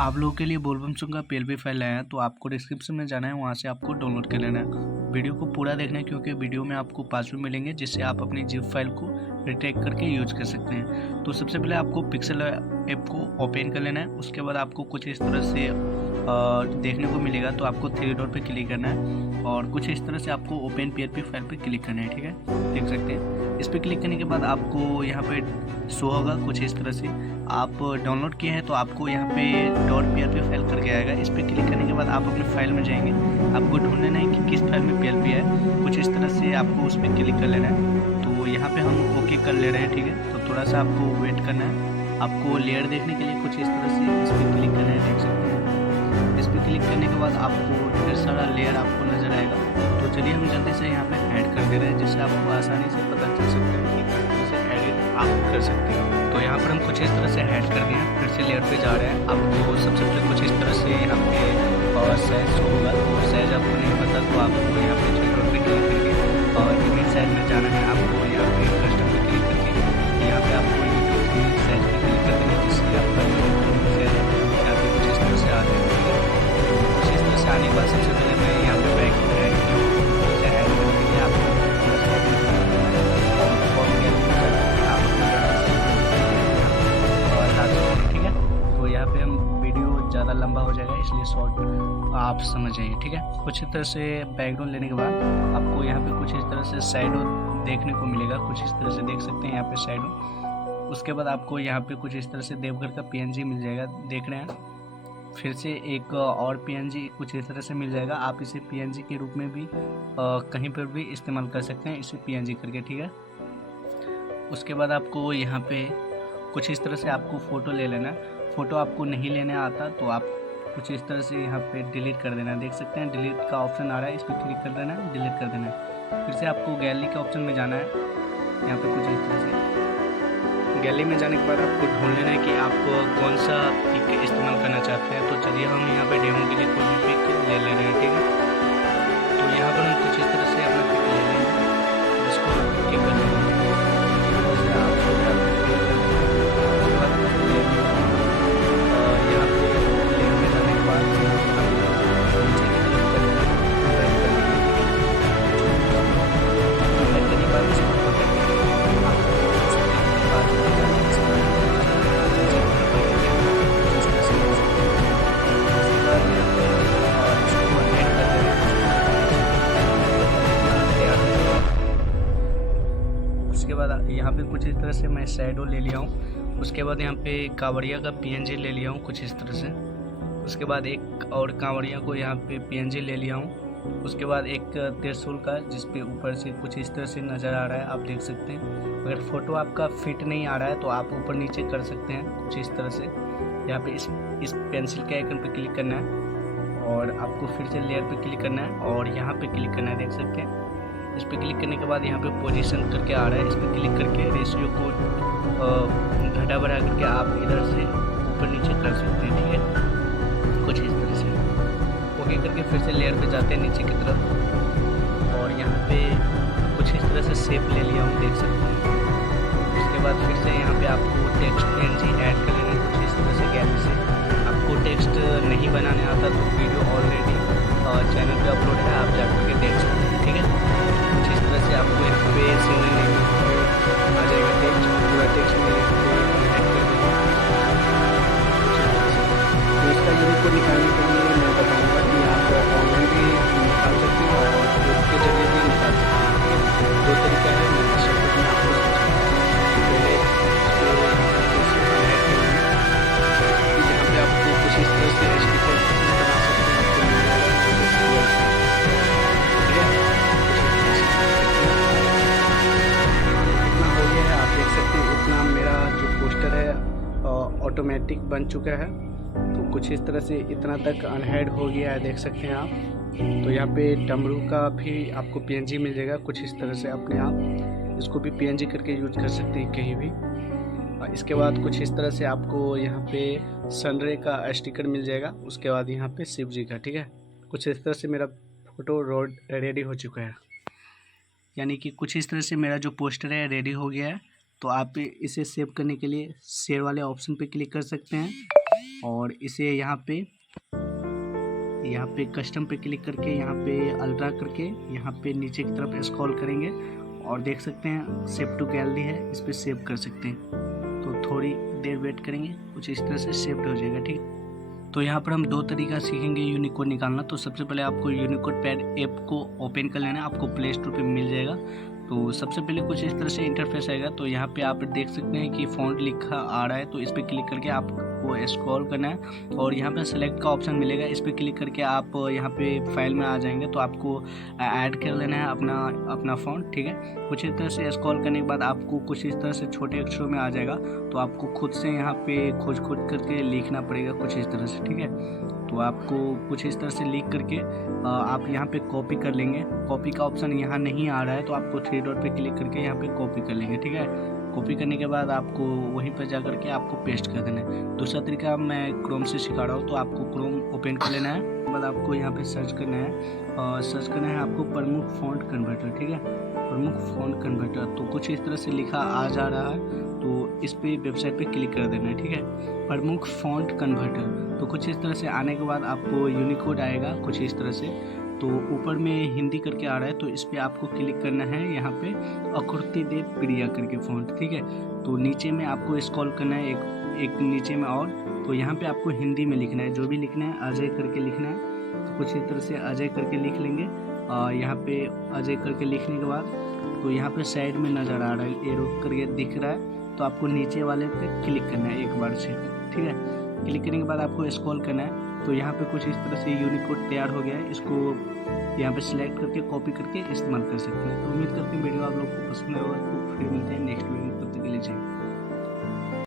आप लोगों के लिए बोलबम सॉन्ग का पीएलपी फाइल लाया है, तो आपको डिस्क्रिप्शन में जाना है, वहाँ से आपको डाउनलोड कर लेना है। वीडियो को पूरा देखना है क्योंकि वीडियो में आपको पासवर्ड मिलेंगे जिससे आप अपनी जिप फाइल को रिट्रैक्ट करके यूज कर सकते हैं। तो सबसे पहले आपको पिक्सल ऐप को ओपन कर लेना है। उसके बाद आपको कुछ इस तरह से देखने को मिलेगा, तो आपको थ्री डॉट पे क्लिक करना है और कुछ इस तरह से आपको ओपन पीएलपी फाइल पे क्लिक करना है। ठीक है, देख सकते हैं। इस पर क्लिक करने के बाद आपको यहाँ पे शो होगा कुछ इस तरह से। आप डाउनलोड किए हैं तो आपको यहाँ पे .plt फाइल करके आएगा। इस पर क्लिक करने के बाद आप अपने फाइल में जाएंगे। आपको ढूंढ लेना है कि किस फाइल में पीएलपी है। कुछ इस तरह से आपको उस पर क्लिक कर लेना है। तो यहाँ पे हम ओके कर ले रहे हैं। ठीक है, तो थोड़ा सा आपको वेट करना है। आपको लेयर देखने के लिए कुछ इस तरह से इस पर क्लिक करना है, देख सकते हैं। इस पर क्लिक करने के बाद आपको ढेर सारा लेयर आपको नजर आएगा। तो चलिए हम जल्दी से यहाँ पे ऐड कर दे रहे हैं, जिससे आपको आसानी से पता चल सकता है कि इसे एडिट आप कर सकते हैं। तो यहाँ पर हम कुछ इस तरह से ऐड कर दिए हैं। फिर से लेयर पे जा रहे हैं। आपको सबसे पहले कुछ इस तरह से यहाँ पे साइज होगा, तो साइज आपको नहीं पता तो आपको यहाँ पे थ्री पे क्लिक करके और इमेज साइज में जाना है। आपको यहाँ पे कस्टम पे क्लिक करके यहाँ पे आपको यूट्यूब साइज पे क्लिक कर देना है, जिससे आपका साइज यहाँ पे कुछ इस तरह से आ जाएगा। कुछ इस तरह से आने के बाद सबसे पहले मैं यहाँ पे बैक ऐड करने के लिए आपको ठीक है। तो यहाँ पे हम वीडियो ज़्यादा लंबा हो जाएगा, इसलिए शॉर्ट आप समझ जाइए। ठीक है, कुछ इस तरह से बैकग्राउंड लेने के बाद आपको यहाँ पे कुछ इस तरह से साइडो देखने को मिलेगा। कुछ इस तरह से देख सकते हैं यहाँ पे साइडो। उसके बाद आपको यहाँ पे कुछ इस तरह से देवघर का पीएनजी मिल जाएगा, देख रहे हैं। फिर से एक और पीएनजी कुछ इस तरह से मिल जाएगा। आप इसे पीएनजी के रूप में भी कहीं पर भी इस्तेमाल कर सकते हैं, इसे पीएनजी करके। ठीक है, उसके बाद आपको यहाँ पे कुछ इस तरह से आपको फ़ोटो ले लेना। फ़ोटो आपको नहीं लेने आता तो आप कुछ इस तरह से यहाँ पे डिलीट कर देना। देख सकते हैं डिलीट का ऑप्शन आ रहा है, इस पर क्लिक कर देना है, डिलीट कर देना है। फिर से आपको गैलरी के ऑप्शन में जाना है। यहाँ पे कुछ इस तरह से गैलरी में जाने के बाद आपको ढूंढ लेना है कि आप कौन सा पिक इस्तेमाल करना चाहते हैं। तो चलिए हम यहाँ पे डेमो के लिए कोई भी पिक ले ले रहे हैं। ठीक है, तो यहाँ पर हम कुछ इस तरह से अपना पिक ले लेंगे, इसको क्लिक कर लेंगे। उसके बाद यहाँ पे कुछ इस तरह से मैं शैडो ले लिया हूँ। उसके बाद यहाँ पे कांवड़िया का पीएनजी ले लिया हूँ कुछ इस तरह से। उसके बाद एक और कांवड़िया को यहाँ पे पीएनजी ले लिया हूँ। उसके बाद एक त्रिशूल का, जिस पे ऊपर से कुछ इस तरह से नज़र आ रहा है, आप देख सकते हैं। अगर फ़ोटो आपका फिट नहीं आ रहा है तो आप ऊपर नीचे कर सकते हैं कुछ इस तरह से। यहाँ पे इस पेंसिल के आइकन पे क्लिक करना है और आपको फिर से लेयर पे क्लिक करना है और यहाँ पे क्लिक करना है, देख सकते हैं। इस पर क्लिक करने के बाद यहाँ पे पोजीशन करके आ रहा है, इस पर क्लिक करके रेशियो को घटा बढ़ा करके आप इधर से ऊपर नीचे कर सकते हैं। ठीक है, कुछ इस तरह से ओके करके फिर से लेयर पे जाते हैं नीचे की तरफ और यहाँ पे कुछ इस तरह से शेप ले लिया हूँ, देख सकते हैं। उसके बाद फिर से यहाँ पे आपको टेक्स्ट पीएनजी ऐड कर लेना है कुछ इस तरह से गैलरी से। आपको टेक्स्ट नहीं बनाने आता तो वीडियो ऑलरेडी चैनल पे अपलोड है, आप जाकर के देख सकते हैं। ठीक है, कुछ इस तरह से आपको यहाँ पे सिंगल आ जाएगा टेक्स्ट, पूरा टेक्स्ट में ऐड कर देंगे। तो इसका यूनिट को निकालने के लिए मैं बताऊँगा कि आप ऑनलाइन भी निकाल सकते हैं और उसके जरिए भी निकाल सकते हैं। ठीक है, दो तरीका है, मैं सब कुछ में आपको पहले इसको ऐड कर लेंगे। यहाँ पे आपको कुछ इस तरह से स्टिकर बना सकते हैं, आपको मिल जाएगा। ठीक है, इतना हो गया है, आप देख सकते हैं। इतना मेरा जो पोस्टर है ऑटोमेटिक बन चुका है। तो कुछ इस तरह से इतना तक अनहाइड हो गया है, देख सकते हैं आप। तो यहाँ पे डमरू का भी आपको पीएनजी मिल जाएगा कुछ इस तरह से अपने आप। इसको भी पीएनजी करके यूज कर सकते हैं कहीं भी। इसके बाद कुछ इस तरह से आपको यहाँ पे सनरे का स्टिकर मिल जाएगा। उसके बाद यहाँ पे शिव जी का। ठीक है, कुछ इस तरह से मेरा फ़ोटो रेडी हो चुका है, यानी कि कुछ इस तरह से मेरा जो पोस्टर है रेडी हो गया है। तो आप इसे सेव करने के लिए शेयर वाले ऑप्शन पे क्लिक कर सकते हैं और इसे यहाँ पे कस्टम पे क्लिक करके यहाँ पे अल्ट्रा करके यहाँ पे नीचे की तरफ स्क्रॉल करेंगे और देख सकते हैं सेव टू गैलरी है, इस पर सेव कर सकते हैं। तो थोड़ी देर वेट करेंगे, कुछ इस तरह से सेव हो जाएगा। ठीक, तो यहाँ पर हम 2 तरीका सीखेंगे यूनिकोड निकालना। तो सबसे पहले आपको यूनिकोड पैड ऐप को ओपन कर लेना है, आपको प्ले स्टोर पे मिल जाएगा। तो सबसे पहले कुछ इस तरह से इंटरफेस आएगा। तो यहाँ पे आप देख सकते हैं कि फ़ॉन्ट लिखा आ रहा है, तो इस पर क्लिक करके आपको स्क्रॉल करना है और यहाँ पे सेलेक्ट का ऑप्शन मिलेगा, इस पर क्लिक करके आप यहाँ पे फाइल में आ जाएंगे। तो आपको ऐड कर लेना है अपना फ़ॉन्ट। ठीक है, कुछ इस तरह से स्क्रॉल करने के बाद आपको कुछ इस तरह से छोटे अक्षरों में आ जाएगा। तो आपको खुद से यहाँ पे खोज करके लिखना पड़ेगा कुछ इस तरह से। ठीक है, तो आपको कुछ इस तरह से लिख करके आप यहाँ पे कॉपी कर लेंगे। कॉपी का ऑप्शन यहाँ नहीं आ रहा है, तो आपको 3 डॉट पे क्लिक करके यहाँ पे कॉपी कर लेंगे। ठीक है, कॉपी करने के बाद आपको वहीं पर जा करके आपको पेस्ट कर देना है। दूसरा तरीका मैं क्रोम से सिखा रहा हूँ। तो आपको क्रोम ओपन कर लेना है, उसके बाद आपको यहाँ पे सर्च करना है आपको प्रमुख फ़ॉन्ट कन्वर्टर। ठीक है, प्रमुख फ़ॉन्ट कन्वर्टर। तो कुछ इस तरह से लिखा आ जा रहा है, तो इस पे वेबसाइट पे क्लिक कर देना है। ठीक है, प्रमुख फ़ॉन्ट कन्वर्टर। तो कुछ इस तरह से आने के बाद आपको यूनिकोड आएगा कुछ इस तरह से। तो ऊपर में हिंदी करके आ रहा है, तो इस पर आपको क्लिक करना है यहाँ पे आकृति देव प्रिया करके फ़ॉन्ट। ठीक है, तो नीचे में आपको स्क्रॉल करना है एक नीचे में और। तो यहाँ पे आपको हिंदी में लिखना है, जो भी लिखना है अजय करके लिखना है। तो कुछ इस तरह से अजय करके लिख लेंगे। यहाँ पे अजय करके लिखने के बाद तो यहाँ पे साइड में नज़र आ रहा है एरो करके दिख रहा है, तो आपको नीचे वाले पे क्लिक करना है एक बार से। ठीक है, क्लिक करने के बाद आपको स्क्रॉल करना है। तो यहाँ पे कुछ इस तरह से यूनिकोड तैयार हो गया है, इसको यहाँ पे सिलेक्ट करके कॉपी करके इस्तेमाल कर सकते हैं। तो उम्मीद करते हैं वीडियो आप लोग को पसंद आएगा। तो फिर मिलते हैं नेक्स्ट वीडियो में, तब तक के लिए जय।